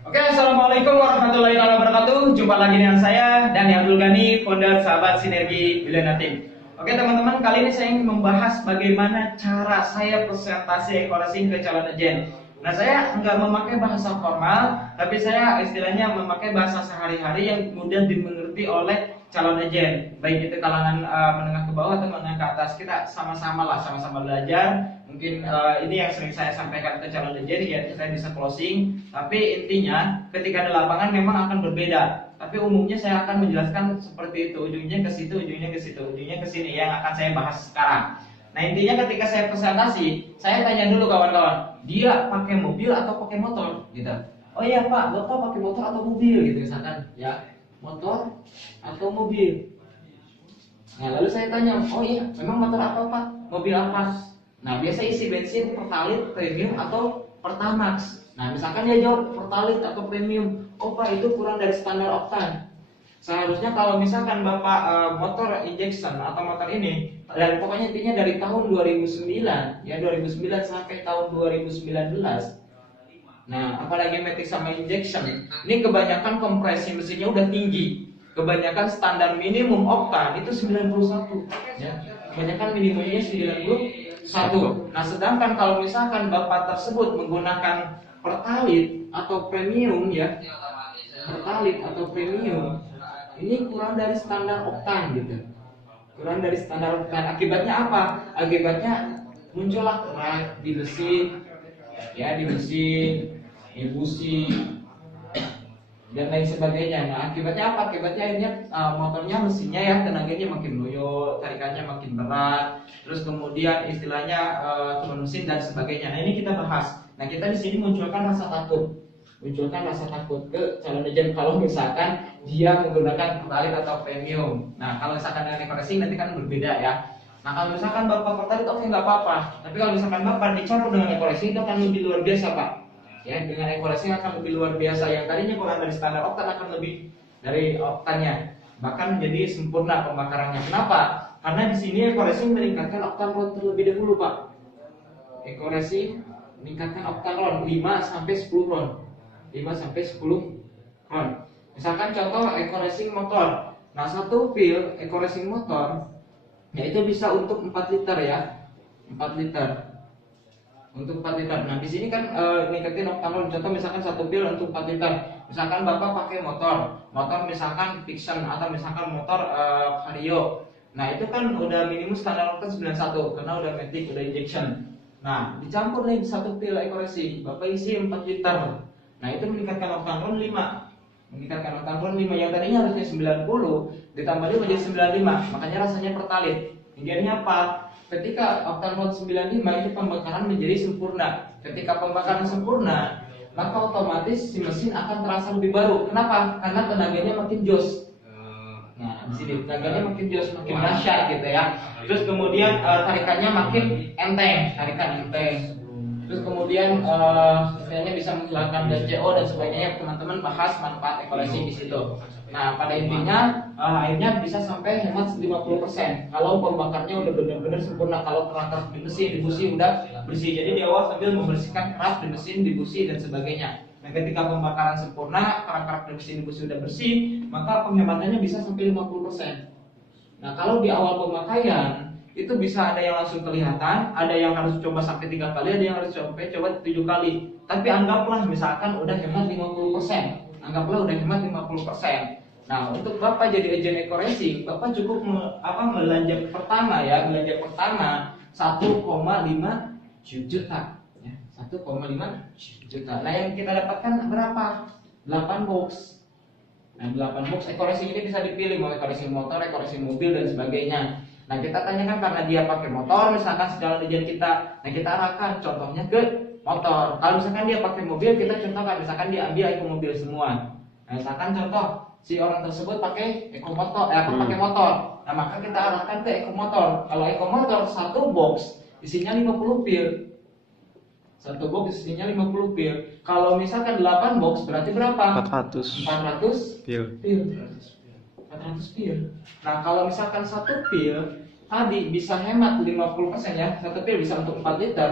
Oke, assalamualaikum warahmatullahi wabarakatuh. Jumpa lagi dengan saya dan Abdul Ghani, founder sahabat Sinergi Billionaire. Oke teman-teman, kali ini saya ingin membahas bagaimana cara saya presentasi eco-racing ke calon agen. Nah, saya nggak memakai bahasa formal, tapi saya istilahnya memakai bahasa sehari-hari yang mudah dimengerti oleh calon agen. Baik itu kalangan menengah ke bawah atau menengah ke atas, kita sama-sama lah, sama-sama belajar. Mungkin ini yang sering saya sampaikan ke calon agen, yaitu saya bisa closing. Tapi intinya, ketika di lapangan memang akan berbeda. Tapi umumnya saya akan menjelaskan seperti itu, ujungnya ke situ, ujungnya ke situ, ujungnya ke sini yang akan saya bahas sekarang. Nah, intinya ketika saya presentasi, saya tanya dulu kawan-kawan, dia pakai mobil atau pakai motor gitu. Oh iya Pak, Bapak pakai motor atau mobil gitu misalkan, ya. Motor atau mobil. Nah, lalu saya tanya, oh iya, memang motor apa Pak? Mobil apa? Nah, biasa isi bensin Pertalite, premium atau Pertamax. Nah, misalkan dia jawab Pertalite atau premium, oh Pak itu kurang dari standar oktan. Seharusnya kalau misalkan Bapak motor injection atau motor ini, dan pokoknya intinya dari tahun 2009, ya 2009 sampai tahun 2019. Nah, apalagi matic sama injection, ini kebanyakan kompresi mesinnya udah tinggi. Kebanyakan standar minimum oktan itu 91, ya. Kebanyakan minimumnya 91. Nah, sedangkan kalau misalkan Bapak tersebut menggunakan Pertalite atau premium, ya, Pertalite atau premium, ini kurang dari standar oktan gitu. Kurang dari standar oktan. Akibatnya apa? Akibatnya muncullah kerak di mesin, ya, di mesin, di busi dan lain sebagainya. Nah, akibatnya apa? Akibatnya akhirnya motornya, mesinnya ya, tenaganya makin loyo, tarikannya makin berat, terus kemudian istilahnya turun mesin dan sebagainya. Nah, ini kita bahas. Nah, kita di sini munculkan rasa takut ke calon agen kalau misalkan dia menggunakan Pertalite atau premium. Nah, kalau misalkan dengan eco-racing nanti kan berbeda ya. Nah, kalau misalkan Bapak Pertalite oke nggak apa-apa. Tapi kalau misalkan Bapak dicampur dengan eco-racing itu akan lebih luar biasa Pak. Ya, dengan eco-racing akan lebih luar biasa. Yang tadinya kurang dari standar oktan akan lebih dari oktannya. Bahkan menjadi sempurna pembakarannya. Kenapa? Karena di sini eco-racing meningkatkan oktan RON terlebih dahulu Pak. Eco-racing meningkatkan oktan RON 5 sampai 10 RON. 5 sampai 10 RON. Misalkan contoh eco-racing motor. Nah, satu pil eco-racing motor yaitu bisa untuk 4 liter ya. 4 liter. Untuk 4 liter. Nah, di sini kan ningkatin oktan RON. Contoh misalkan satu pil untuk 4 liter. Misalkan Bapak pakai motor misalkan Fiction atau misalkan motor Vario. Nah, itu kan udah minimum standar oktan 91 karena udah matic, udah injection. Nah, dicampur nih satu pil eco-racing. Bapak isi 4 liter. Nah, itu meningkatkan oktan RON 5. Meningkatkan oktan RON 5 yang tadinya harusnya 90 ditambah 5 jadi 95. Makanya rasanya Pertalite. Jadinya apa? Ketika oktan RON 95 itu pembakaran menjadi sempurna. Ketika pembakaran sempurna, maka otomatis si mesin akan terasa lebih baru. Kenapa? Karena tenaganya makin jos. Nah, di sini tenaganya makin jos, makin dahsyat gitu ya. Terus kemudian tarikannya makin enteng, tarikan enteng. Terus kemudian istilahnya bisa menghilangkan gas CO dan sebagainya. Teman-teman bahas manfaat eco-racing di situ. Nah, pada intinya akhirnya bisa sampai hemat 50% kalau pembakarnya udah benar-benar sempurna. Kalau kerak-kerak di mesin, di busi udah bersih. Jadi di awal sambil membersihkan kerak di mesin, di busi dan sebagainya. Nah, ketika pembakaran sempurna, kerak-kerak di mesin, di busi udah bersih, maka penghematannya bisa sampai 50%. Nah, kalau di awal pemakaian itu bisa ada yang langsung kelihatan, ada yang harus coba sampai 3 kali, ada yang harus coba 7 kali. Tapi anggaplah misalkan udah hemat 50%. Anggaplah udah hemat 50%. Nah, untuk Bapak jadi agen eco-racing, Bapak cukup belanja pertama ya, belanja pertama 1,5 juta ya, 1,5 juta. Nah, yang kita dapatkan berapa? 8 box. Nah, 8 box eco-racing ini bisa dipilih mau eco-racing motor, eco-racing mobil dan sebagainya. Nah, kita tanyakan karena dia pakai motor, misalkan sejalan dengan kita. Nah, kita arahkan contohnya ke motor. Kalau misalkan dia pakai mobil, kita contohkan misalkan dia ambil eco mobil semua. Nah, misalkan contoh si orang tersebut pakai eco motor, pakai motor. Nah, maka kita arahkan ke eco motor. Kalau eco motor satu box isinya 50 pil. Satu box isinya 50 pil. Kalau misalkan 8 box berarti berapa? 400 pil. 400 pil. Nah, kalau misalkan satu pil tadi bisa hemat 50% ya. Satu pil bisa untuk 4 liter.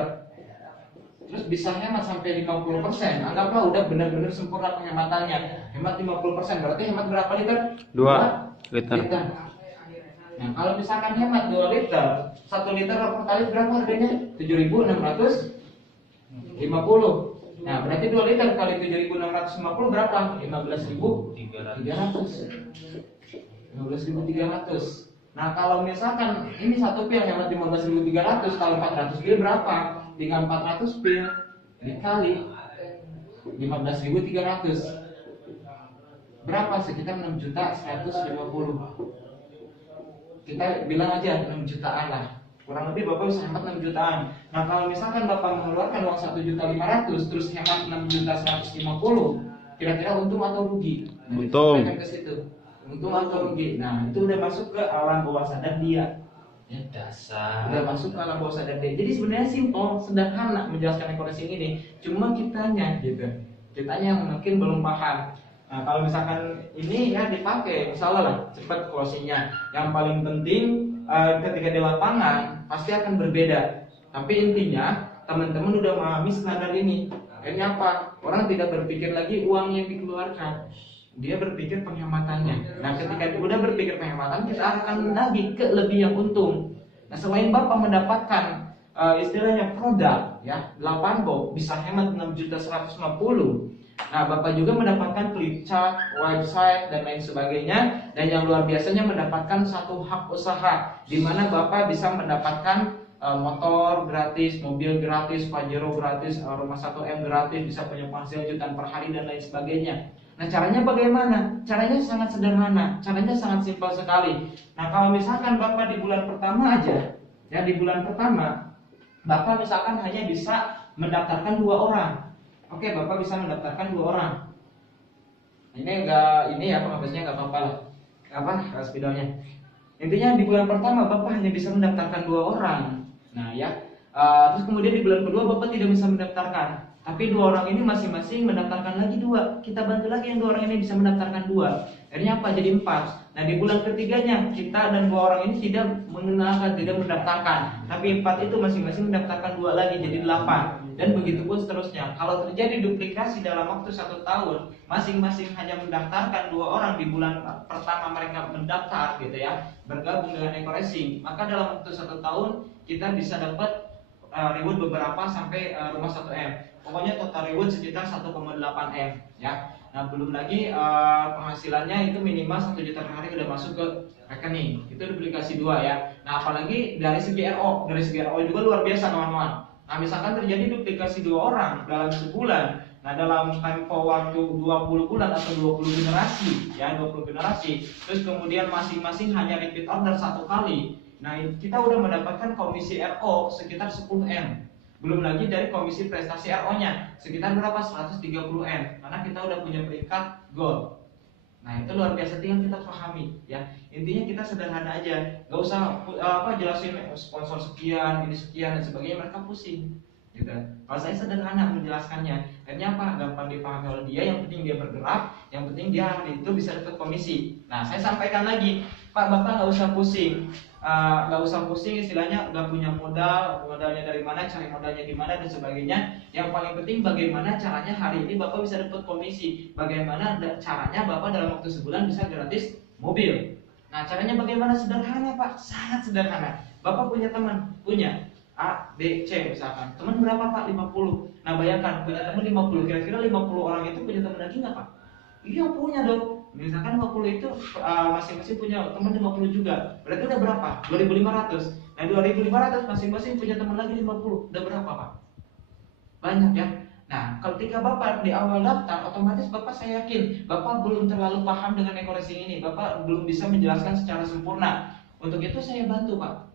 terus bisa hemat sampai 50%, anggaplah udah benar-benar sempurna penghematannya, hemat 50%, berarti hemat berapa liter? 2 liter. Nah kalau misalkan hemat 2 liter, 1 liter pertalite berapa harganya? 7.650. Nah berarti 2 liter kali 7.650 berapa? 15.300. Nah kalau misalkan ini satu pil hemat 15.300, kalau 400 pil berapa? Tinggal 400 pil dikali 15.300 berapa? Sekitar 6.150.000. Kita bilang aja 6 jutaan lah, kurang lebih Bapak bisa hemat 6 jutaan. Nah kalau misalkan Bapak mengeluarkan uang 1.500.000 terus hemat 6.150.000, kira-kira untung atau rugi? Nah, untung. Ke situ. Untung atau rugi? Nah itu udah masuk ke alam bawah sadar dia. Ya dasar. Udah masuk ke alam bawah sadar dia. Jadi sebenarnya simpel, sederhana menjelaskan equation ini. Cuma kitanya gitu. Kitanya yang mungkin belum paham. Nah kalau misalkan ini ya dipakai, misalnya lah cepat closingnya. Yang paling penting ketika di lapangan pasti akan berbeda. Tapi intinya teman-teman udah memahami standar ini. Ini apa? Orang tidak berpikir lagi uang yang dikeluarkan, dia berpikir penghematannya. Nah ketika udah berpikir penghematan, kita akan lagi ke lebih yang untung. Nah selain Bapak mendapatkan istilahnya produk ya 8 box bisa hemat 6.150.000. Nah Bapak juga mendapatkan flip chart, website dan lain sebagainya. Dan yang luar biasanya mendapatkan satu hak usaha, di mana Bapak bisa mendapatkan motor gratis, mobil gratis, Pajero gratis, rumah 1M gratis, bisa punya penghasilan jutaan per hari dan lain sebagainya. Nah caranya bagaimana? Caranya sangat sederhana, caranya sangat simpel sekali. Nah kalau misalkan Bapak di bulan pertama aja, ya di bulan pertama Bapak misalkan hanya bisa mendaftarkan 2 orang. Oke, Bapak bisa mendaftarkan 2 orang. Ini enggak, ini ya penghabisnya enggak apa-apa lah. Apa spidolnya? Intinya di bulan pertama Bapak hanya bisa mendaftarkan 2 orang. Nah ya, terus kemudian di bulan kedua Bapak tidak bisa mendaftarkan. Tapi 2 orang ini masing-masing mendaftarkan lagi 2. Kita bantu lagi yang 2 orang ini bisa mendaftarkan 2. Akhirnya apa? Jadi 4. Nah di bulan ketiganya kita dan 2 orang ini tidak mengenalkan, tidak mendaftarkan. Tapi 4 itu masing-masing mendaftarkan 2 lagi jadi 8. Dan begitu pun seterusnya. Kalau terjadi duplikasi dalam waktu 1 tahun, masing-masing hanya mendaftarkan 2 orang di bulan pertama mereka mendaftar gitu ya, bergabung dengan Eco Racing, maka dalam waktu 1 tahun kita bisa dapat reward beberapa sampai rumah 1M. Pokoknya total reward sekitar 1,8 M ya. Nah belum lagi penghasilannya itu minimal 1 juta per hari udah masuk ke rekening. Itu duplikasi 2 ya. Nah apalagi dari segi RO, juga luar biasa kawan-kawan. Nah misalkan terjadi duplikasi 2 orang dalam sebulan, nah dalam tempo waktu 20 bulan atau 20 generasi ya, 20 generasi, terus kemudian masing-masing hanya repeat order 1 kali. Nah kita udah mendapatkan komisi RO sekitar 10 M. Belum lagi dari komisi prestasi RO-nya sekitar berapa? 130 M. Karena kita udah punya peringkat gold. Nah itu luar biasa, tinggal kita pahami ya. Intinya kita sederhana aja, gak usah jelasin sponsor sekian, ini sekian dan sebagainya, mereka pusing gitu. Kalau saya sederhana menjelaskannya, akhirnya apa? Gampang dipahami oleh dia. Yang penting dia bergerak, yang penting dia hari itu bisa dapat komisi. Nah saya sampaikan lagi, Pak Bapak nggak usah pusing, istilahnya nggak punya modalnya dari mana, cari modalnya di mana dan sebagainya. Yang paling penting bagaimana caranya hari ini Bapak bisa dapat komisi, bagaimana caranya Bapak dalam waktu sebulan bisa gratis mobil. Nah caranya bagaimana? Sederhana Pak, sangat sederhana. Bapak punya teman, punya A, B, C misalkan. Teman berapa Pak? 50. Nah bayangkan punya teman 50, kira-kira 50 orang itu punya teman lagi nggak Pak? Iya punya dong. Misalkan 50 itu masing-masing punya teman 50 juga. Berarti udah berapa? 2.500. Nah 2.500 masing-masing punya teman lagi 50. Udah berapa Pak? Banyak ya. Nah ketika Bapak di awal daftar, otomatis Bapak, saya yakin Bapak belum terlalu paham dengan Eco Racing ini. Bapak belum bisa menjelaskan secara sempurna. Untuk itu saya bantu Pak.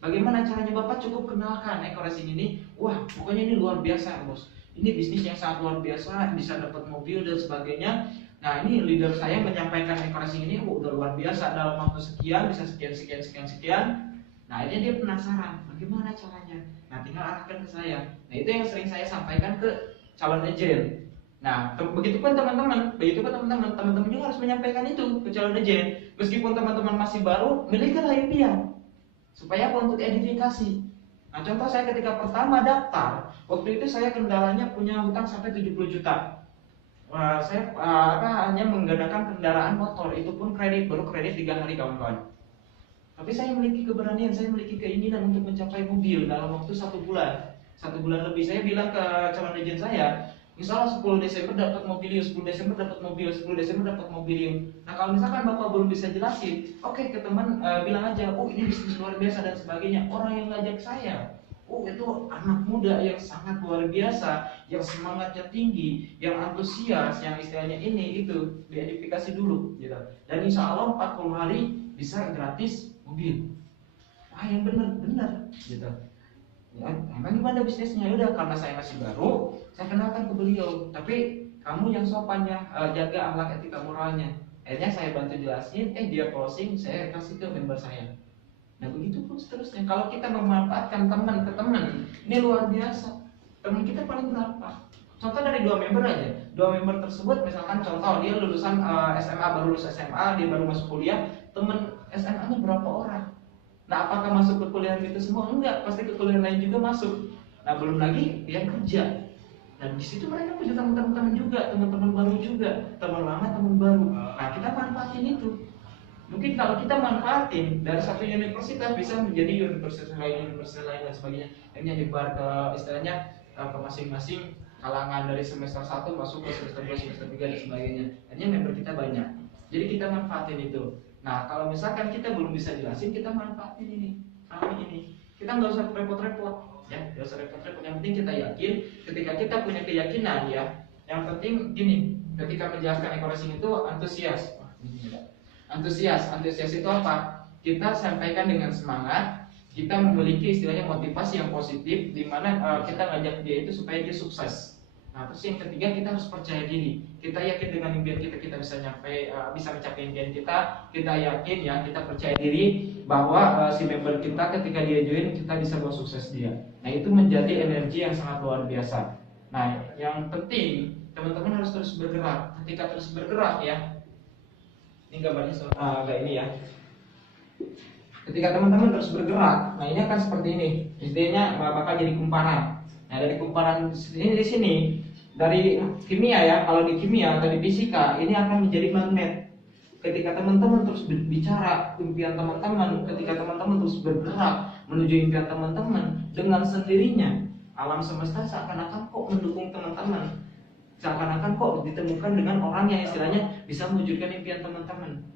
Bagaimana caranya? Bapak cukup kenalkan Eco Racing ini. Wah pokoknya ini luar biasa bos. Ini bisnis yang sangat luar biasa, bisa dapat mobil dan sebagainya. Nah ini leader saya menyampaikan Eco Racing ini udah luar biasa, dalam waktu sekian bisa sekian. Nah akhirnya dia penasaran bagaimana caranya. Nah tinggal arahkan ke saya. Nah itu yang sering saya sampaikan ke calon agent. Nah begitupun teman-teman juga harus menyampaikan itu ke calon agent. Meskipun teman-teman masih baru, milihkanlah impian supaya apa? Untuk edifikasi. Nah, contoh saya ketika pertama daftar, waktu itu saya kendalanya punya hutang sampai 70 juta. Wah, saya hanya menggunakan kendaraan motor, itu pun kredit, baru kredit 3 hari kawan-kawan. Tapi saya memiliki keberanian, saya memiliki keinginan untuk mencapai mobil dalam waktu 1 bulan. 1 bulan lebih saya bilang ke calon agent saya, misalnya 10 Desember dapat mobilium, 10 Desember dapat mobil, 10 Desember dapat mobilium. Nah, kalau misalkan Bapak belum bisa jelasin, oke, ke teman bilang aja, oh ini bisnis luar biasa dan sebagainya. Orang yang ngajak saya, oh itu anak muda yang sangat luar biasa, yang semangatnya tinggi, yang antusias, yang istilahnya ini itu diedifikasi dulu gitu. Dan insya Allah 40 hari bisa gratis mobil. Ah, yang benar-benar gitu. Ya, emang gimana bisnisnya? Ya udah, karena saya masih baru, saya kenalkan ke beliau. Tapi kamu yang sopan ya, jaga akhlak etika moralnya. Akhirnya saya bantu jelasin, dia closing, saya kasih ke member saya. Nah begitu pun seterusnya. Kalau kita memanfaatkan teman ke teman, ini luar biasa. Teman kita paling berapa? Contoh dari 2 member aja. 2 member tersebut, misalkan contoh dia lulusan SMA, baru lulus SMA, dia baru masuk kuliah. Teman SMA-nya berapa orang? Nah, apakah masuk ke kuliah itu semua? Enggak, pasti ke kuliah lain juga masuk. Nah, belum lagi yang kerja. Dan di situ mereka punya teman-teman juga, teman-teman baru juga, teman lama, teman baru. Nah, kita manfaatin itu. Mungkin kalau kita manfaatin dari satu universitas bisa menjadi universitas lain dan sebagainya. Ini nyebar ke istilahnya ke masing-masing kalangan dari semester 1 masuk ke semester 2, semester 3 dan sebagainya. Akhirnya member kita banyak. Jadi kita manfaatin itu. Nah, kalau misalkan kita belum bisa jelasin, kita manfaatin ini. Kita nggak usah repot-repot, ya, nggak usah repot-repot. Yang penting kita yakin. Ketika kita punya keyakinan, ya, yang penting gini. Ketika menjelaskan eco-racing itu antusias. Antusias itu apa? Kita sampaikan dengan semangat. Kita memiliki istilahnya motivasi yang positif, di mana kita ngajak dia itu supaya dia sukses. Nah, terus yang ketiga, kita harus percaya diri. Kita yakin dengan impian kita bisa mencapai impian kita. Kita yakin, ya, kita percaya diri bahwa si member kita ketika dia join, kita bisa bawa sukses dia. Nah, itu menjadi energi yang sangat luar biasa. Nah, yang penting teman-teman harus terus bergerak. Ketika terus bergerak, ya, ini gambarnya agak ini, ya. Ketika teman-teman terus bergerak, nah ini akan seperti ini. Istilahnya bakal jadi kumparan. Nah, dari kumparan ini di sini, dari kimia, ya, kalau di kimia atau di fisika ini akan menjadi magnet. Ketika teman-teman terus bicara impian teman-teman, ketika teman-teman terus bergerak menuju impian teman-teman, dengan sendirinya alam semesta seakan-akan kok mendukung teman-teman. Seakan-akan kok ditemukan dengan orang yang istilahnya bisa mewujudkan impian teman-teman.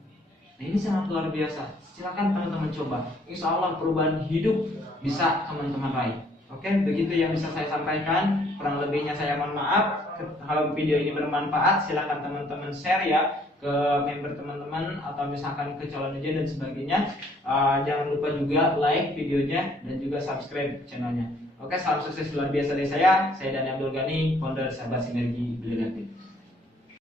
Nah, ini sangat luar biasa. Silakan teman-teman coba. Insya Allah perubahan hidup bisa teman-teman raih. Oke, begitu yang bisa saya sampaikan. Kurang lebihnya saya mohon maaf. Kalau video ini bermanfaat, silakan teman-teman share, ya, ke member teman-teman atau misalkan ke calon aja dan sebagainya. Jangan lupa juga like videonya dan juga subscribe channelnya. Oke, salam sukses luar biasa dari saya. Saya Dani Abdul Ghani, founder Sahabat Sinergi Brilliant.